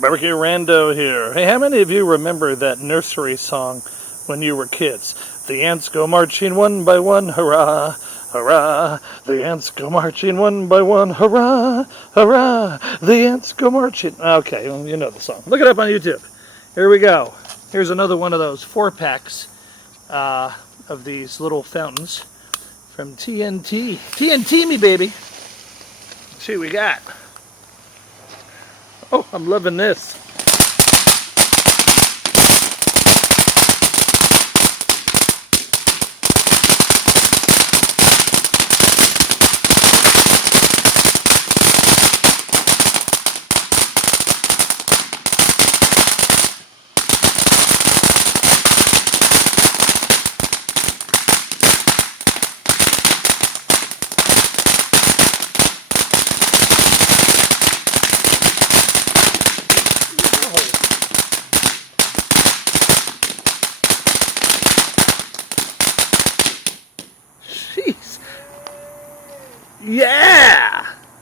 Barbecue Rando here. Hey, how many of you remember that nursery song when you were kids? The ants go marching one by one, hurrah, hurrah. The ants go marching one by one, hurrah, hurrah. The ants go marching. Okay, well, you know the song. Look it up on YouTube. Here we go. Here's another one of those 4-packs of these little fountains from TNT. TNT me, baby. Let's see what we got. Oh, I'm loving this. Jeez. Yeah!